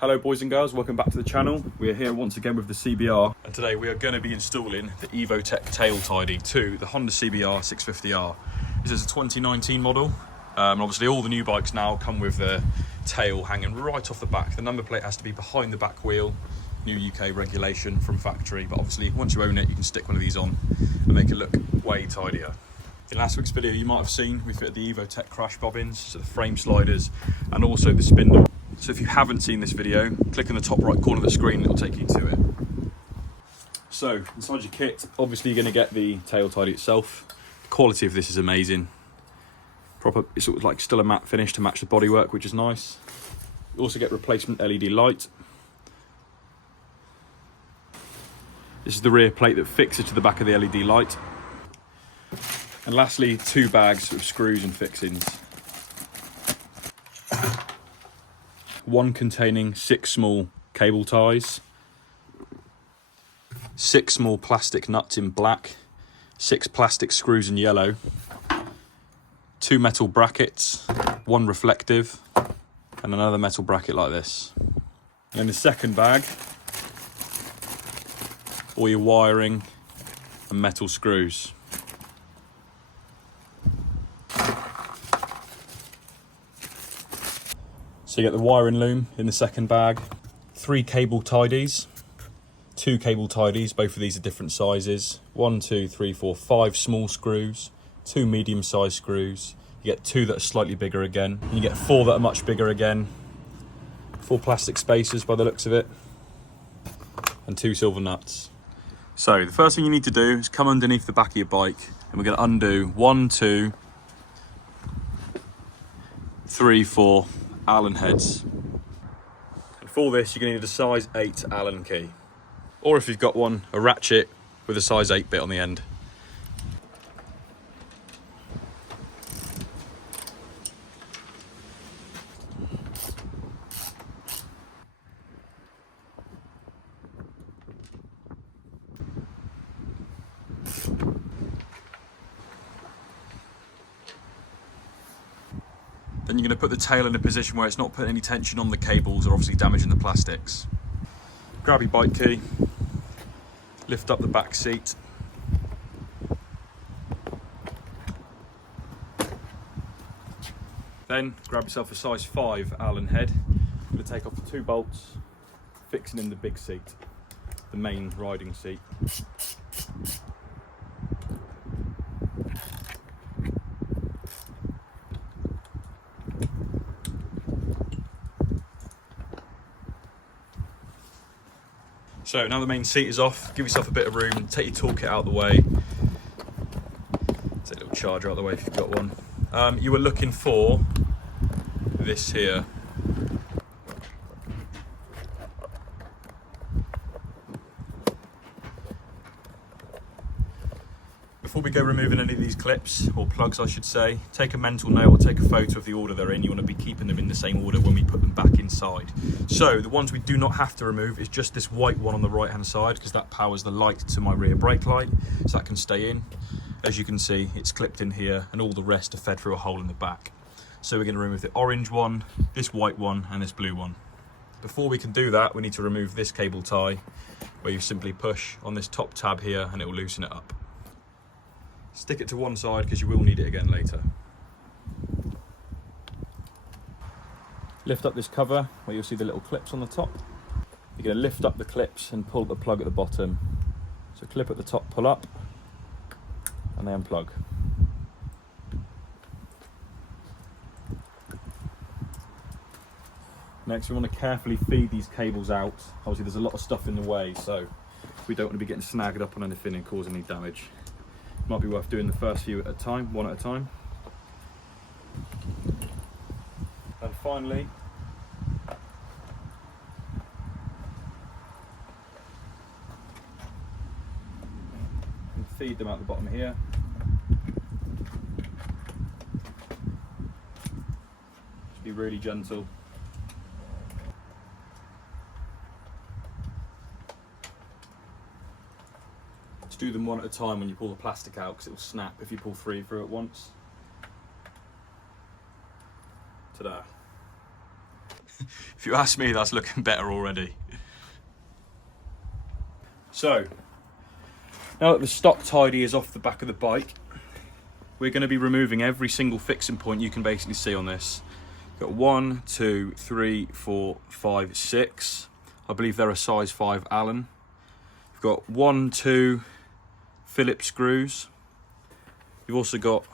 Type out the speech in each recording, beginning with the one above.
Hello boys and girls, welcome back to the channel. We are here once again with the CBR, and today we are going to be installing the Evotech tail tidy to the Honda Cbr650R. This is a 2019 model. Obviously all the new bikes now come with the tail hanging right off the back. The number plate has to be behind the back wheel, new UK regulation from factory, but obviously once you own it you can stick one of these on and make it look way tidier. In last week's video you might have seen we fitted the Evotech crash bobbins, so the frame sliders and also the spindle. So if you haven't seen this video, click in the top right corner of the screen, it'll take you to it. So inside your kit, obviously you're going to get the tail tidy itself. The quality of this is amazing. It's sort of like still a matte finish to match the bodywork, which is nice. You also get replacement LED light. This is the rear plate that fixes to the back of the LED light. And lastly, 2 bags of screws and fixings. One containing 6 small cable ties, 6 small plastic nuts in black, 6 plastic screws in yellow, 2 metal brackets, 1 reflective, and another metal bracket like this. And in the second bag, all your wiring and metal screws. So you get the wiring loom in the second bag, 3 cable tidies, 2 cable tidies, both of these are different sizes, 1, 2, 3, 4, 5 small screws, 2 medium-sized screws, you get 2 that are slightly bigger again, and you get 4 that are much bigger again, 4 plastic spacers by the looks of it, and 2 silver nuts. So the first thing you need to do is come underneath the back of your bike, and we're going to undo 1, 2, 3, 4 Allen heads. And for this you're going to need a size 8 Allen key, or if you've got one, a ratchet with a size 8 bit on the end. Then you're going to put the tail in a position where it's not putting any tension on the cables or obviously damaging the plastics. Grab your bike key, lift up the back seat. Then grab yourself a size 5 Allen head. I'm going to take off the 2 bolts, fixing in the big seat, the main riding seat. So now the main seat is off, give yourself a bit of room, take your toolkit out of the way. Take a little charger out of the way if you've got one. You were looking for this here. Before we go removing any of these clips, or plugs I should say, take a mental note or take a photo of the order they're in. You want to be keeping them in the same order when we put them back inside. So the ones we do not have to remove is just this white one on the right hand side, because that powers the light to my rear brake light, so that can stay in. As you can see, it's clipped in here and all the rest are fed through a hole in the back. So we're going to remove the orange one, this white one and this blue one. Before we can do that, we need to remove this cable tie, where you simply push on this top tab here and it will loosen it up. Stick it to one side because you will need it again later. Lift up this cover where you'll see the little clips on the top. You're going to lift up the clips and pull the plug at the bottom. So clip at the top, pull up, and then unplug. Next we want to carefully feed these cables out. Obviously there's a lot of stuff in the way, so we don't want to be getting snagged up on anything and causing any damage. Might be worth doing the first few at a time, one at a time. And finally, feed them out the bottom here. Just be really gentle. Do them one at a time when you pull the plastic out, because it will snap if you pull 3 through at once. Ta-da. If you ask me, that's looking better already. So, now that the stock tidy is off the back of the bike, we're going to be removing every single fixing point you can basically see on this. Got 1, 2, 3, 4, 5, 6. I believe they're a size 5 Allen. We've got 1, 2 Phillips screws. You've also got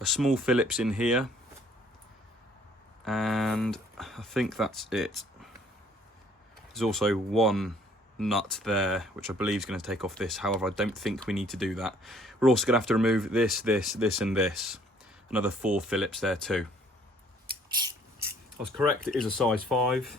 a small Phillips in here. And I think that's it. There's also 1 nut there, which I believe is going to take off this. However, I don't think we need to do that. We're also going to have to remove this, this, this, and this. Another 4 Phillips there too. I was correct, it is a size 5.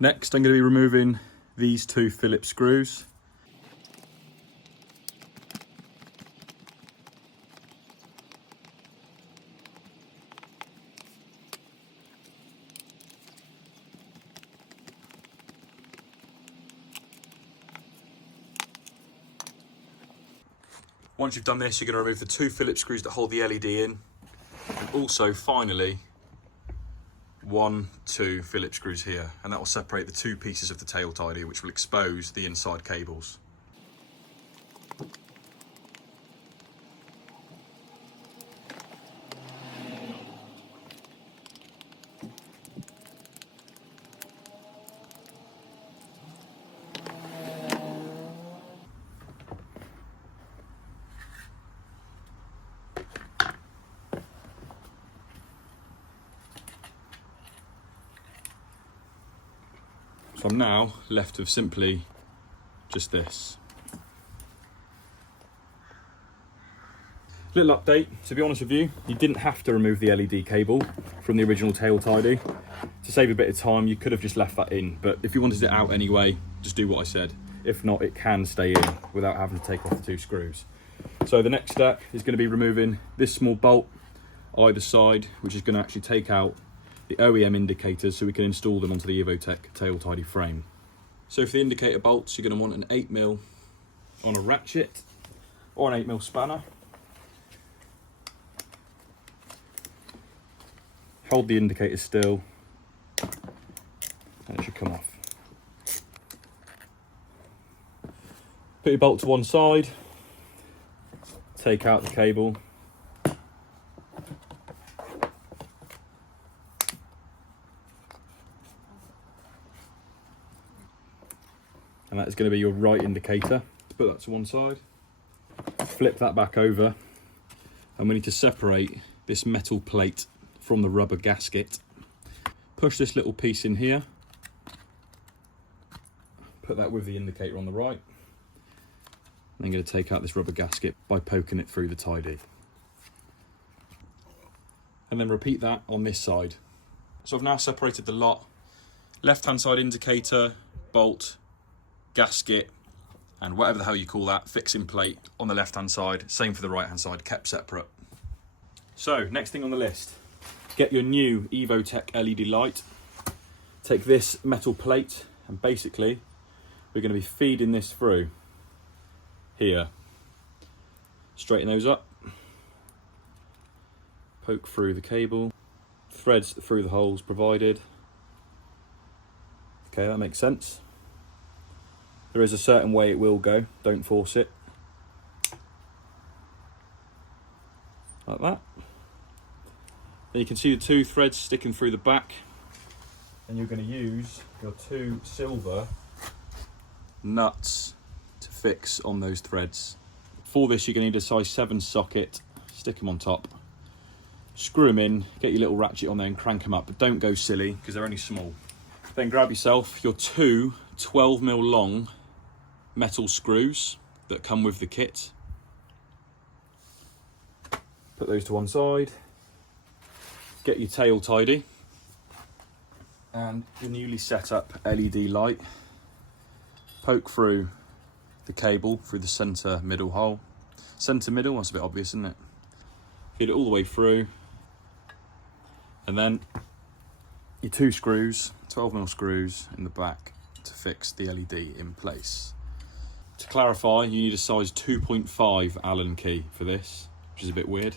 Next, I'm going to be removing these 2 Phillips screws. Once you've done this, you're going to remove the 2 Phillips screws that hold the LED in. And also, finally, 1, 2 Phillips screws here, and that will separate the 2 pieces of the tail tidy, which will expose the inside cables. So I'm now left with simply just this. Little update, to be honest with you, you didn't have to remove the LED cable from the original tail tidy. To save a bit of time, you could have just left that in, but if you wanted it out anyway, just do what I said. If not, it can stay in without having to take off the 2 screws. So the next step is going to be removing this small bolt either side, which is going to actually take out the OEM indicators so we can install them onto the Evotech tail tidy frame. So for the indicator bolts, you're going to want an 8mm on a ratchet or an 8mm spanner. Hold the indicator still and it should come off. Put your bolt to one side, take out the cable. And that is going to be your right indicator. Put that to one side. Flip that back over. And we need to separate this metal plate from the rubber gasket. Push this little piece in here. Put that with the indicator on the right. And I'm going to take out this rubber gasket by poking it through the tidy. And then repeat that on this side. So I've now separated the lot. Left-hand side indicator, bolt, gasket, and whatever the hell you call that, fixing plate on the left hand side. Same for the right hand side, kept separate. So next thing on the list, get your new Evotech LED light. Take this metal plate and basically we're going to be feeding this through here. Straighten those up, poke through the cable, threads through the holes provided. Okay, that makes sense. There is a certain way it will go, don't force it. Like that. Then you can see the 2 threads sticking through the back. And you're going to use your 2 silver nuts to fix on those threads. For this you're going to need a size 7 socket, stick them on top, screw them in, get your little ratchet on there and crank them up, but don't go silly because they're only small. Then grab yourself your 2 12mm long metal screws that come with the kit. Put those to one side. Get your tail tidy and your newly set up LED light. Poke through the cable through the centre middle hole. Centre middle, that's a bit obvious, isn't it? Feed it all the way through, and then your 2 screws, 12mm screws in the back to fix the LED in place. To clarify, you need a size 2.5 Allen key for this, which is a bit weird.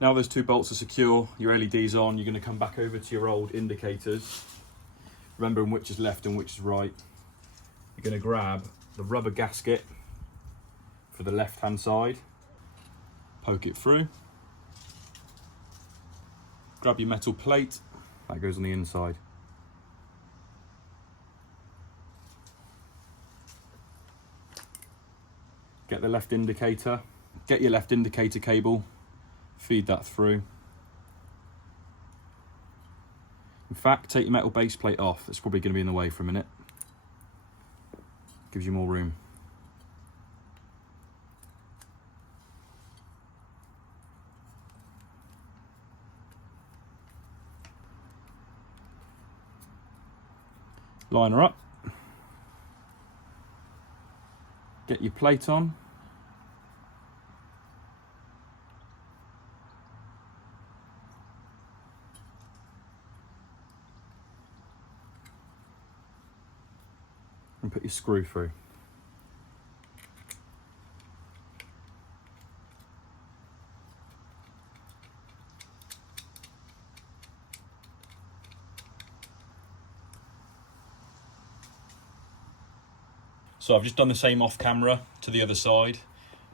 Now those 2 bolts are secure, your LED's on, you're going to come back over to your old indicators, remembering which is left and which is right. You're going to grab the rubber gasket for the left hand side, poke it through, grab your metal plate, that goes on the inside. Get the left indicator, get your left indicator cable, feed that through. In fact, take your metal base plate off, it's probably going to be in the way for a minute. Gives you more room. Line her up. Get your plate on. And put your screw through. So I've just done the same off camera to the other side.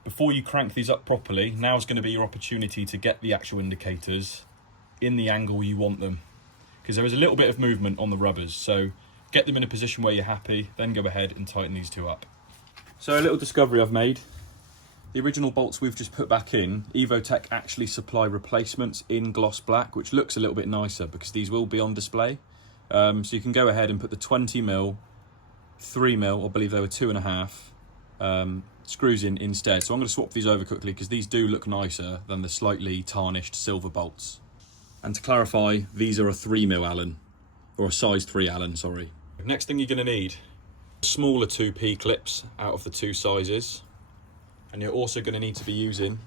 Before you crank these up properly, now's going to be your opportunity to get the actual indicators in the angle you want them, because there is a little bit of movement on the rubbers, so get them in a position where you're happy, then go ahead and tighten these 2 up. So a little discovery I've made. The original bolts we've just put back in, Evotech actually supply replacements in gloss black, which looks a little bit nicer because these will be on display. So you can go ahead and put the 20mm, 3mm, I believe they were 2.5, screws in instead. So I'm going to swap these over quickly because these do look nicer than the slightly tarnished silver bolts. And to clarify, these are a 3mm Allen, or a size 3 Allen, sorry. Next thing you're going to need, smaller 2 P-clips out of the 2 sizes. And you're also going to need to be using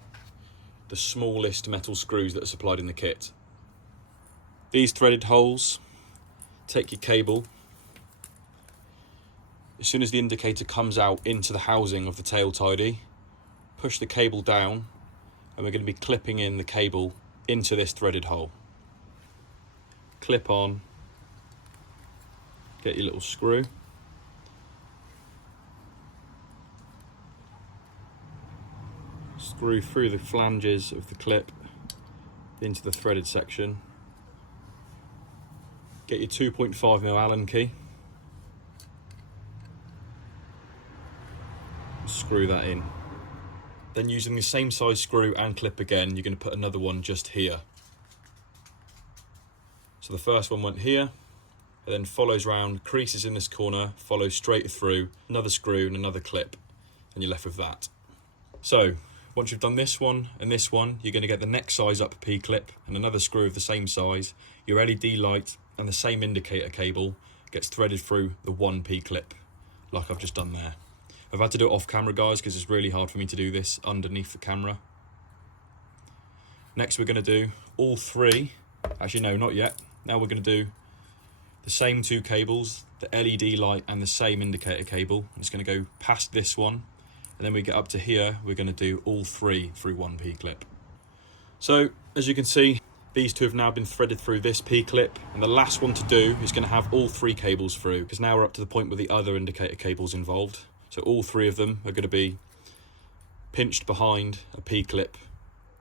the smallest metal screws that are supplied in the kit. These threaded holes, take your cable. As soon as the indicator comes out into the housing of the tail tidy, push the cable down, and we're going to be clipping in the cable into this threaded hole. Clip on, get your little screw. Screw through the flanges of the clip into the threaded section. Get your 2.5mm Allen key. Screw that in. Then using the same size screw and clip again, you're going to put another one just here. So the first one went here, and then follows round, creases in this corner, follows straight through, another screw and another clip, and you're left with that. So once you've done this one and this one, you're going to get the next size up P-clip and another screw of the same size. Your LED light and the same indicator cable gets threaded through the 1 P-clip, like I've just done there. I've had to do it off camera, guys, because it's really hard for me to do this underneath the camera. Next we're going to do all 3, actually no, not yet. Now we're going to do the same 2 cables, the LED light and the same indicator cable. I'm just going to go past this one, and then we get up to here, we're going to do all 3 through 1 P-clip. So as you can see, these 2 have now been threaded through this P-clip, and the last one to do is going to have all 3 cables through, because now we're up to the point where the other indicator cable's involved. So all 3 of them are going to be pinched behind a P-clip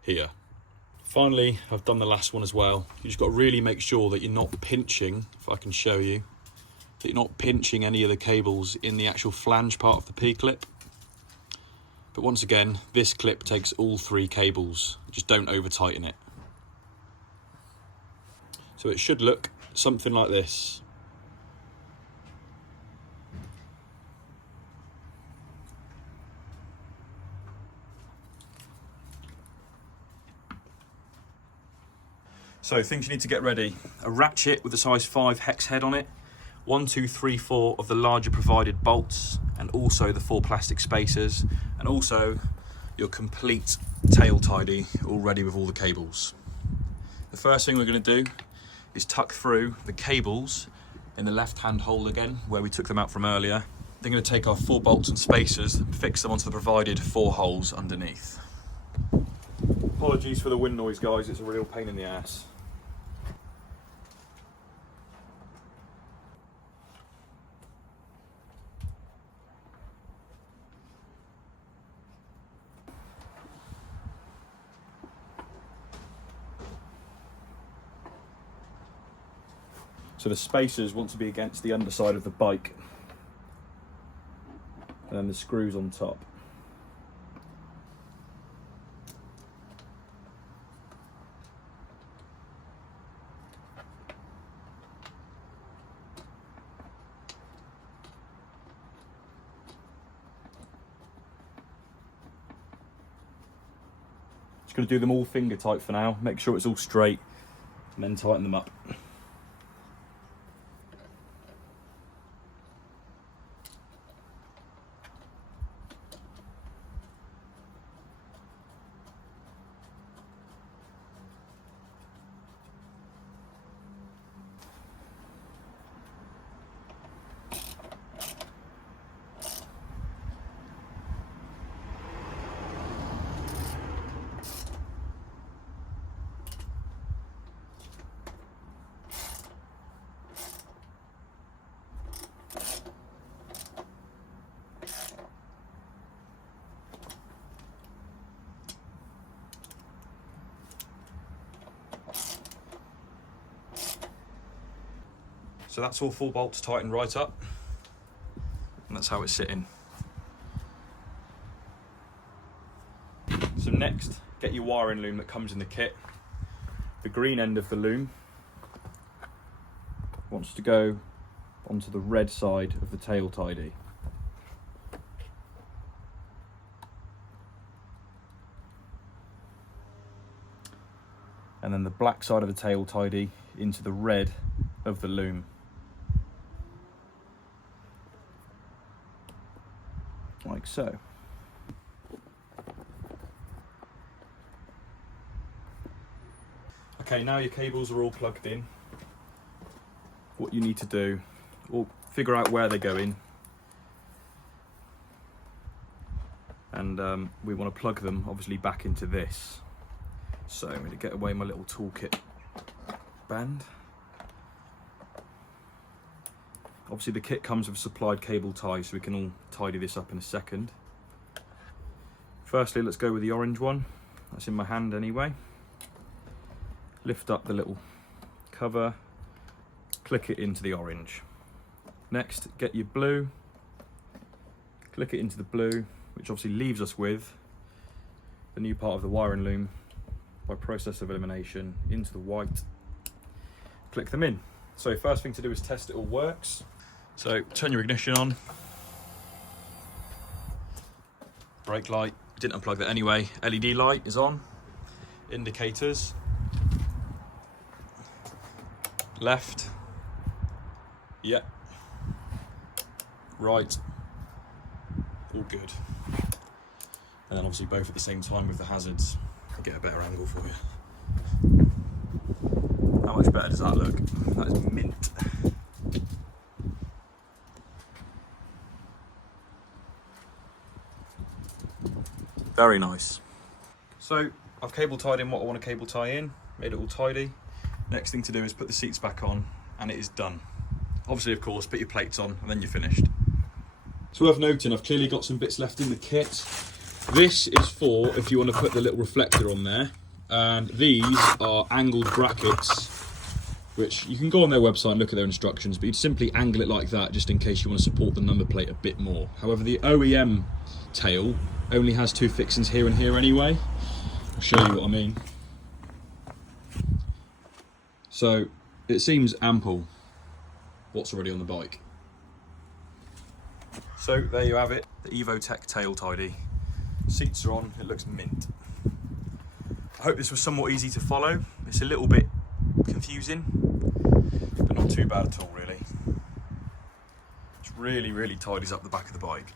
here. Finally, I've done the last one as well. You just got to really make sure that you're not pinching, if I can show you, that you're not pinching any of the cables in the actual flange part of the P-clip. But once again, this clip takes all 3 cables. Just don't over tighten it. So it should look something like this. So things you need to get ready: a ratchet with a size 5 hex head on it, 1, 2, 3, 4 of the larger provided bolts, and also the 4 plastic spacers, and also your complete tail tidy all ready with all the cables. The first thing we're going to do is tuck through the cables in the left hand hole again where we took them out from earlier. Then going to take our 4 bolts and spacers and fix them onto the provided 4 holes underneath. Apologies for the wind noise, guys, it's a real pain in the ass. So the spacers want to be against the underside of the bike, and then the screws on top. Just going to do them all finger tight for now, make sure it's all straight, and then tighten them up. So that's all 4 bolts tightened right up, and that's how it's sitting. So next, get your wiring loom that comes in the kit. The green end of the loom wants to go onto the red side of the tail tidy. And then the black side of the tail tidy into the red of the loom. Like so. Okay, now your cables are all plugged in. What you need to do, or figure out where they're going, and we want to plug them obviously back into this. So I'm going to get away my little toolkit band. Obviously the kit comes with supplied cable ties, so we can all tidy this up in a second. Firstly, let's go with the orange one. That's in my hand anyway. Lift up the little cover, click it into the orange. Next, get your blue, click it into the blue, which obviously leaves us with the new part of the wiring loom by process of elimination into the white. Click them in. So first thing to do is test it all works. So turn your ignition on. Brake light, didn't unplug that anyway. LED light is on. Indicators. Left. Yep. Right. All good. And then obviously both at the same time with the hazards. I'll get a better angle for you. How much better does that look? That is mint. Very nice. So I've cable tied in what I want to cable tie in, made it all tidy. Next thing to do is put the seats back on, and it is done. Obviously, of course, put your plates on and then you're finished. So worth noting, I've clearly got some bits left in the kit. This is for if you want to put the little reflector on there, and these are angled brackets, which you can go on their website and look at their instructions, but you'd simply angle it like that just in case you want to support the number plate a bit more. However, the OEM tail only has 2 fixings here and here anyway. I'll show you what I mean. So it seems ample what's already on the bike. So there you have it, the Evotech tail tidy. Seats are on, it looks mint. I hope this was somewhat easy to follow. It's a little bit confusing, but not too bad at all really. It's really tidies up the back of the bike.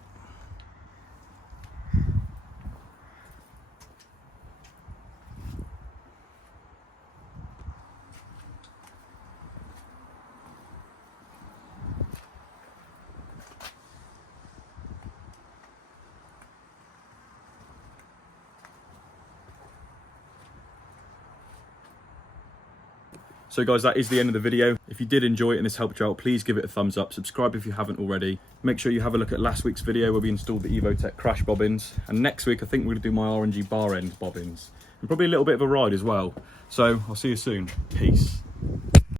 So guys, that is the end of the video. If you did enjoy it and this helped you out, please give it a thumbs up. Subscribe if you haven't already. Make sure you have a look at last week's video where we installed the Evotech crash bobbins. And next week, I think we're gonna do my RNG bar end bobbins. And probably a little bit of a ride as well. So I'll see you soon. Peace.